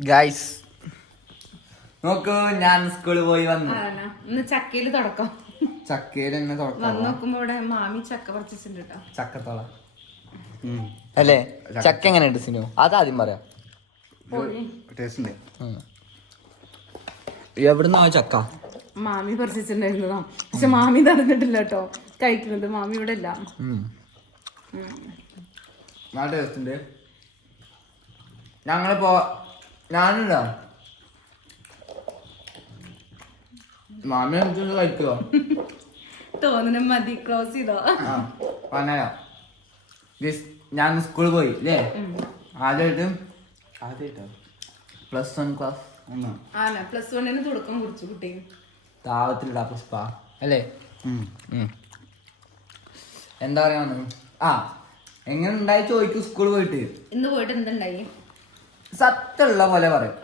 Guys നോക്കൂ, ഞാൻ സ്കൂളിൽ പോയി വന്നു. ഇന്ന് ചക്കയില് തുടക്കം. ചക്കയിൽ തന്നെ വന്ന് നോക്കുമ്പോ ഇവിടെ മാമി ചക്ക പറിച്ചിട്ടുണ്ട് കേട്ടോ. ചക്കത്തോള അല്ലേ? ചക്ക എങ്ങനെയുണ്ട് സിനു? അതാദ്യം പറയാം. എവിടുന്നാ ചക്ക? മാമി പറിച്ചിട്ടുണ്ടായിരുന്നതാ. പക്ഷെ മാമി നടന്നിട്ടില്ല കേട്ടോ കഴിക്കുന്നത്. മാമി ഇവിടെ ഇല്ല. ഞങ്ങളിപ്പോ ഞാനുണ്ടോ മാമി കഴിക്കോ? തോന്നുന്നു മതി. ക്ലോസ് ചെയ്തോ? പറഞ്ഞോ. ഞാൻ സ്കൂളിൽ പോയി അല്ലേ? ആദ്യമായിട്ടോ +1 ക്ലാസ് +1 തുടക്കം കുറിച്ചു കുട്ടി. താവത്തിലിടാ പുഷ്പ അല്ലേ? എന്താ പറയാന്ന് എങ്ങനെ ഉണ്ടായി ചോദിക്കും. സ്കൂളിൽ പോയിട്ട് ഇന്ന് പോയിട്ട് എന്തുണ്ടായി? സത്യമുള്ള പോലെ പറയും.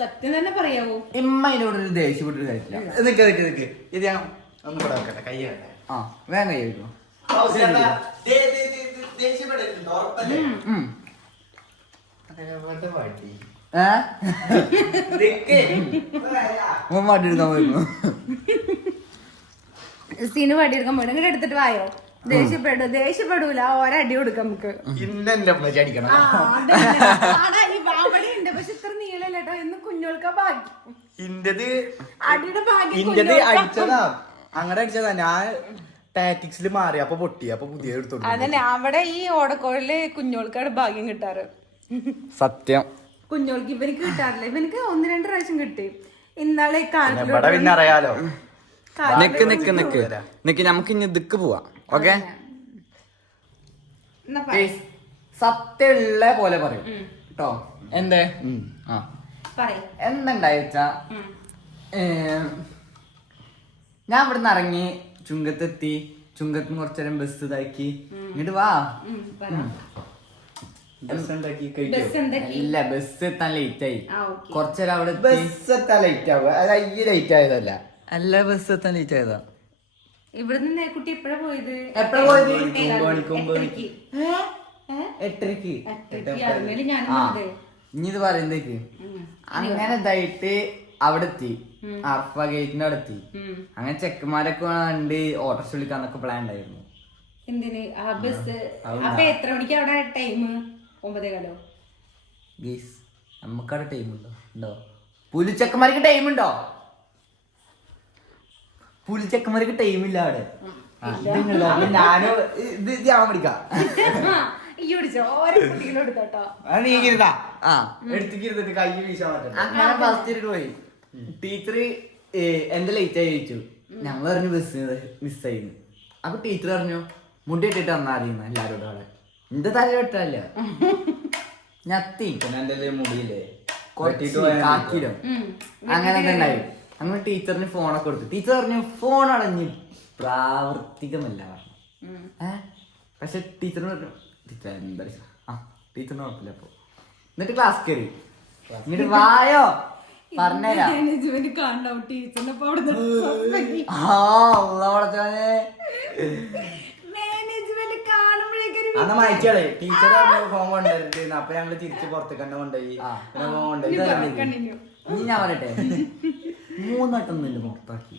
സത്യം തന്നെ പറയാവോ? ഇമ്മ ഇതിനോടൊരു ദേഷ്യപ്പെട്ടൊരു കാര്യത്തില്ല. ഇത് ഞാൻ ഒന്ന് കൂടെ വെക്കട്ടെ. കൈ വേണ്ട. വേഗം കൈ കഴിക്കും. വടി എടുക്കാൻ പോയിരുന്നു. സീന് വടി എടുക്കാൻ പോയിട്ട് ഇങ്ങോട്ട് എടുത്തിട്ട് വായോ. ദേഷ്യപ്പെടൂല. ഒരടി കൊടുക്കാം നമുക്ക്. അടിക്കണം. ഉണ്ട് പക്ഷെ ഇത്ര നീളല്ല കേട്ടോ. എന്ന് കുഞ്ഞോൾക്കാ ഭാഗ്യം. ഇന്റത് അടിയുടെ ഭാഗ്യം അടിച്ചതാ. അങ്ങനെ അടിച്ചതാ. ഞാൻ ടാറ്റിക്സിൽ മാറി. അപ്പൊ പൊട്ടി. അപ്പൊ പുതിയ എടുത്തോണ്ട് അതന്നെ. അവിടെ ഈ ഓടക്കോഴില് കുഞ്ഞോൾക്കാണ് ഭാഗ്യം കിട്ടാറ്. സത്യം. കുഞ്ഞോൾക്ക് ഇവർക്ക് കിട്ടാറില്ല. ഇവനക്ക് 1-2 പ്രാവശ്യം കിട്ടി. ഇന്നാളെ പിന്നെ അറിയാലോ. നിക്ക് നമുക്ക് ഇനി ദിക്ക് പോവാം. ഓക്കെ, സത്യമുള്ള പോലെ പറയും കേട്ടോ. എന്തേ എന്തുണ്ടായിച്ചാ, ഞാൻ ഇവിടുന്ന് ഇറങ്ങി ചുങ്കത്തെത്തി. ചുങ്കത്തിന് കുറച്ചേരം ബസ് ഇതാക്കി. ഇങ്ങോട്ട് വാ. ഇല്ല, ബസ് എത്താൻ ലേറ്റ് ആയി. കുറച്ചേരം അവിടെ ബസ് എത്താൻ ലേറ്റ് ആവുക. ലേറ്റ് ആയതല്ല. അല്ല, ബസ് എത്താൻ ലേറ്റ് ആയതാ. ഇവിടുന്ന് കുട്ടി എപ്പോഴാ പോയത്? 8:30. ഇനി ഇത് പറയുന്നേക്ക് അങ്ങനെ ഇതായിട്ട് അവിടെ എത്തി. അർഫ ഗേറ്റിന്റെ അവിടെ എത്തി. അങ്ങനെ ചെക്കന്മാരൊക്കെ കണ്ട് ഓട്ടോറിക്ഷ വിളിക്കാന്നൊക്കെ പ്ലാൻ ഉണ്ടായിരുന്നു. എന്തിന് ബസ്? അപ്പൊ എത്ര മണിക്ക് അവിടെ ടൈം? 9:15. നമുക്കവിടെ ടൈം ഉണ്ടോ? പുലിച്ചക്കന്മാർക്ക് ടൈം ഉണ്ടോ? പുലിച്ചക്കന്മാർക്ക് ടൈമില്ല അവിടെ. ഞാനും ഇത് ഞാൻ പിടിക്കാം. എടുത്തിരുന്നിട്ട് കൈ വീശാൻ പറ്റും. അങ്ങനെ ഫസ്റ്റ് പോയി. ടീച്ചർ എന്താ ലേറ്റ് ആയി ചോദിച്ചു. ഞങ്ങൾ പറഞ്ഞു ബസ് മിസ്സായിരുന്നു. അപ്പൊ ടീച്ചർ പറഞ്ഞു മുടി ഇട്ടിട്ട് വന്നാ അറിയുന്ന എല്ലാരോടും അവിടെ. എന്റെ തല വെട്ടല്ല, ഞത്തി എന്റെ മുടിയില്ലേ കാക്കിലോ അങ്ങനെ ഉണ്ടായി. അങ്ങനെ ടീച്ചറിന് ഫോണൊക്കെ കൊടുത്തു. ടീച്ചർ പറഞ്ഞു ഫോൺ അടഞ്ഞ് പ്രാവർത്തികമല്ല പറഞ്ഞു. പക്ഷെ ടീച്ചറിന് പറഞ്ഞു ടീച്ചർ എന്താ ടീച്ചറിന് കുഴപ്പമില്ല. അപ്പൊ എന്നിട്ട് ക്ലാസ് കയറി. എന്നിട്ട് വായോ പറഞ്ഞുതരാം. അന്ന് മായിച്ചാളേ ടീച്ചർ ഫോൺ കൊണ്ടുവരുന്നത്. അപ്പൊ ഞങ്ങള് തിരിച്ച് പുറത്തേക്ക് തന്നെ കൊണ്ടുപോയി. ഇനി ഞാൻ പറയട്ടെ, 3 വട്ടം തന്നെ പുറത്താക്കി.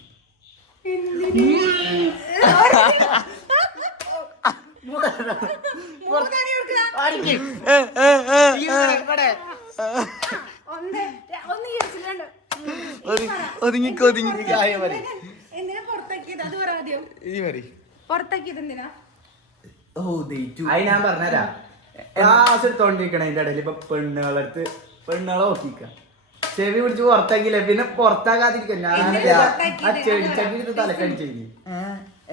ഞാൻ പറഞ്ഞുതരാം. ക്ലാസ് എടുത്തോണ്ടിരിക്കണ അതിന്റെ ഇടയിൽ ഇപ്പൊ പെണ്ണുങ്ങളടുത്ത് പെണ്ണുങ്ങളെ നോക്കിക്ക. ചെവി പിടിച്ച് പുറത്താക്കിയില്ലേ, പിന്നെ പുറത്താക്കാതിരിക്ക. ഞാൻ ചെടിച്ചട്ടി തലക്കടിച്ചു.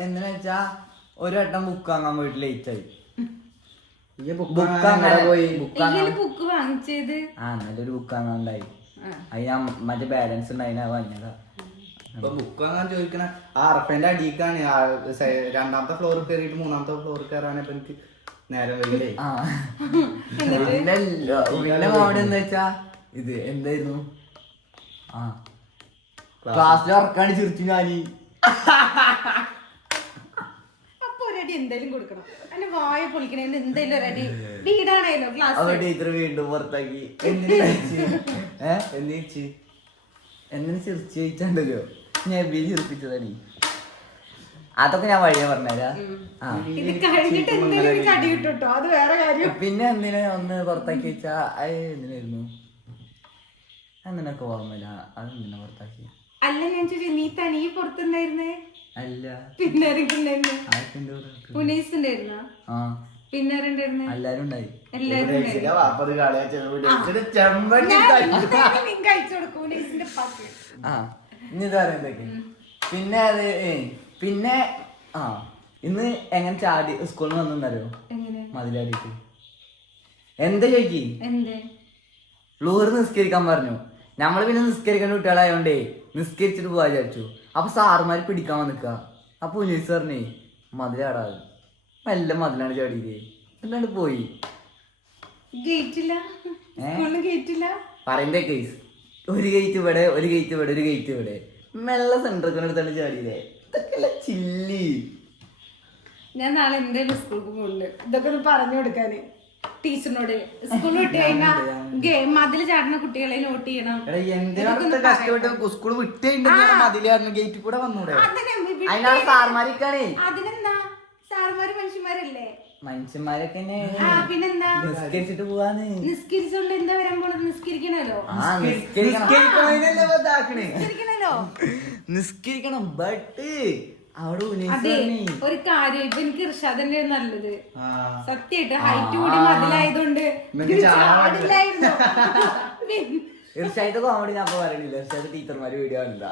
എന്തിനാ വെച്ചാ ഒരു വട്ടം ബുക്ക് വാങ്ങാൻ പോയിട്ട് ലേറ്റ് ആയി. ബുക്ക് വാങ്ങിച്ചത് നല്ലൊരു ബുക്ക് വാങ്ങാണ്ടായി. അത് ഞാൻ മറ്റേ ബാലൻസ് ഉണ്ടായിനാ വാങ്ങിയതാ. ഇപ്പൊ ബുക്ക് വാങ്ങാൻ ചോദിക്കണ അറപ്പന്റെ അടിക്കാണ്. 2ാമത്തെ ഫ്ലോറിൽ കയറിയിട്ട് 3ാമത്തെ ഫ്ലോറിൽ കയറാനപ്പോ എനിക്ക് നേരം വരില്ലേ. അവിടെ എന്താ വെച്ചാ ഇത് എന്തായിരുന്നു, ക്ലാസ്സിൽ ഉറക്കാണ് ചിരിച്ചു ഞാന്. അടി എന്തായാലും കൊടുക്കണം. അന്നെ വായ പൊളിക്കണേന്ന് എന്തായാലും ഒരു അടി. വീടാണേലോ ക്ലാസ്. അവ ടീച്ചർ വീണ്ടും പുറത്താക്കി. എന്നെ ചിരിച്ചു ചോദിച്ചാണ്ടല്ലോ ഞാൻ ചിരിപ്പിച്ചതാണ്. അതൊക്കെ ഞാൻ വഴിയാ പറഞ്ഞുതരാ. ഇത് കഴിഞ്ഞിട്ട് എന്തെങ്കിലും ഒരു കടി കിട്ടോ, അത് വേറെ കാര്യം. പിന്നെ എന്തിനാ ഒന്ന് പുറത്താക്കി വെച്ചാ അത് എന്തിനായിരുന്നു അങ്ങനൊക്കെ ഓർമ്മയില്ല. അതെന്തിനാ പുറത്താക്കി? അല്ല ഞാൻ ചോദിച്ചു, നീ തനിയെ പുറത്തുണ്ടായിരുന്നേ? അല്ല പിന്നെ ആരൊക്കെയുണ്ടായിരുന്നു? പുനീസുണ്ടായിരുന്ന പിന്നെ ആരുണ്ടായിരുന്നു? എല്ലാരും ഉണ്ടായി. എല്ലാരും കഴിച്ചു കൊടുക്കും ഉനീസിന്റെ പാക്ക്. ഇനി ഇത് പറയുന്നതൊക്കെ പിന്നെ അത് പിന്നെ ഇന്ന് എങ്ങനെ ചാടി സ്കൂളിൽ നിന്ന് വന്നറിയോ? മതിലാടിട്ട് എന്താ ചോദിക്കി? ലൂറ് നിസ്കരിക്കാൻ പറഞ്ഞു. നമ്മള് പിന്നെ നിസ്കരിക്കേണ്ട കുട്ടികളായോണ്ടേ നിസ്കരിച്ചിട്ട് പോവാ വിചാരിച്ചു. അപ്പൊ സാറുമാര് പിടിക്കാൻ വന്നിക്ക. അപ്പൊ ഉനീസ് പറഞ്ഞേ മതിലാടാത് നല്ല മതിലാണ് ചാടിയില്ലേ അല്ലാണ്ട് പോയി. പറയണ്ടേ കേസ് ഒരു ഗേറ്റ് ഇവിടെ ഒരു ഗേറ്റ് ഇവിടെ ഒരു ഗേറ്റ് ഇവിടെ മെല്ലെ സെന്റർ എടുത്താണ് ചാടിയില്ലേ. ഇതൊക്കെ ചില്ലി. ഞാൻ നാളെ എന്തായാലും സ്കൂൾക്ക് പോകുന്നുണ്ട്. ഇതൊക്കെ ഒന്ന് പറഞ്ഞു കൊടുക്കാന് ടീച്ചറിനോട്. സ്കൂൾ വിട്ട് കഴിഞ്ഞാൽ മതിൽ ചാടുന്ന കുട്ടികളെ നോട്ട് ചെയ്യണം. സ്കൂൾ വിട്ട് മതിലായിരുന്നു ഗേറ്റ് കൂടെ വന്നൂടെ? അതിനെന്താ, സാറുമാര് മനുഷ്യന്മാരല്ലേ? മനുഷ്യന്മാരൊക്കെ പിന്നെന്താ നിസ്കരിച്ചിട്ട് പോവാന്ന്. നിസ്കരിച്ചോണ്ട് എന്താ വരാൻ പോണത്? നിസ്കരിക്കണല്ലോ. നിസ്കരിക്കണം. ബട്ട് അവിടെ അതെ ഒരു കാര്യം. ഇപ്പൊ എനിക്ക് ഇർഷാദ് തന്നെ നല്ലത്. സത്യമായിട്ട് ഹൈറ്റ് കൂടി മതിലായതുകൊണ്ട് ഇർഷാദ് കോമഡി ഞാൻ പറയണില്ല. ഇർഷാദ് ടീച്ചർമാര് വീഡിയോ കണ്ടാ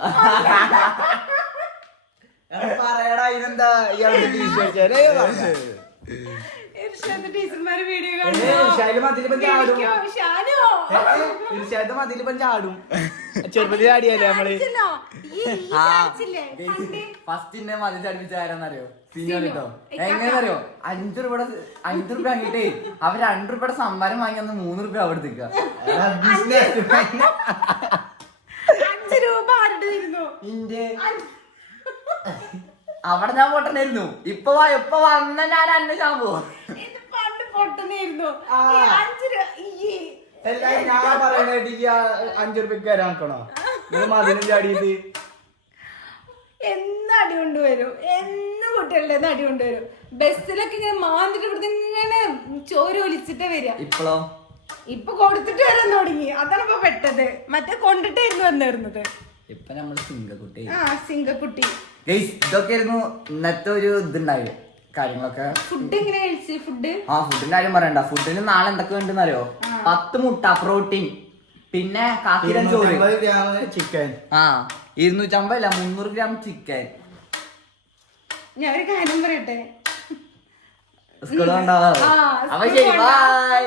പറയടാ ഇതെന്താ ടീച്ചർമാര് വീഡിയോ മതിലിപ്പം ചാടും. ചെറുപ്പത്തിൽ ചാടിയല്ലേ നമ്മള്. ഫസ്റ്റ് മതി ചടിപ്പിച്ചാരെന്നറിയോ? സീനിട്ടോ എങ്ങനെന്നറിയോ? 5 രൂപ വാങ്ങിട്ടേ അവർ 2 രൂപയുടെ സമ്മാനം വാങ്ങി വന്ന് 3 രൂപ അവിടെ നിൽക്കുക. 5 രൂപ ഇന്റെ അവിടെ ഞാൻ പൊട്ടനായിരുന്നു. ഇപ്പൊ വന്ന ഞാൻ അന്വേഷിക്കാൻ പോവാ. പണ്ട് പൊട്ടനായിരുന്നു. ഞാൻ പറയണ 5 രൂപയ്ക്ക് വരാക്കണോ? മതിലും ചാടിയിട്ട് എന്ന് അടി കൊണ്ടുവരും. എന്ന് കുട്ടികളുടെ അടി കൊണ്ടുവരും. ബസ്സിലൊക്കെ ഇങ്ങനെ മാന്തിട്ട് ഇവിടുത്തെ ഇങ്ങനെ ചോര ഒലിച്ചിട്ടേ വരിക. ഇപ്പൊ കൊടുത്തിട്ട് വരാൻ തുടങ്ങി. അതാണ് ഇപ്പൊ പെട്ടത്. മറ്റേ കൊണ്ടിട്ടായിരുന്നു വന്നിരുന്നത്. ഇപ്പൊ നമ്മള് സിംഗക്കുട്ടി. സിംഗക്കുട്ടി. ഇതൊക്കെ ആയിരുന്നു ഇന്നത്തെ ഒരു ഇതുണ്ടായി കാര്യങ്ങളൊക്കെ. ഫുഡ് എങ്ങനെ കഴിച്ചു? ഫുഡിന്റെ കാര്യം പറയണ്ട. ഫുഡിന് നാളെ എന്തൊക്കെ വേണ്ടെന്ന് അറിയോ? 10 മുട്ട പ്രോട്ടീൻ, പിന്നെ കാക്കിരം ചോറ്, ചിക്കൻ. 250 അല്ല 300 ഗ്രാം ചിക്കൻ. ഞാൻ ഒരു കാര്യം പറയട്ടെ, സ്കൂളിൽ ഉണ്ടാവാ. അപ്പൊ ശരി, ബൈ.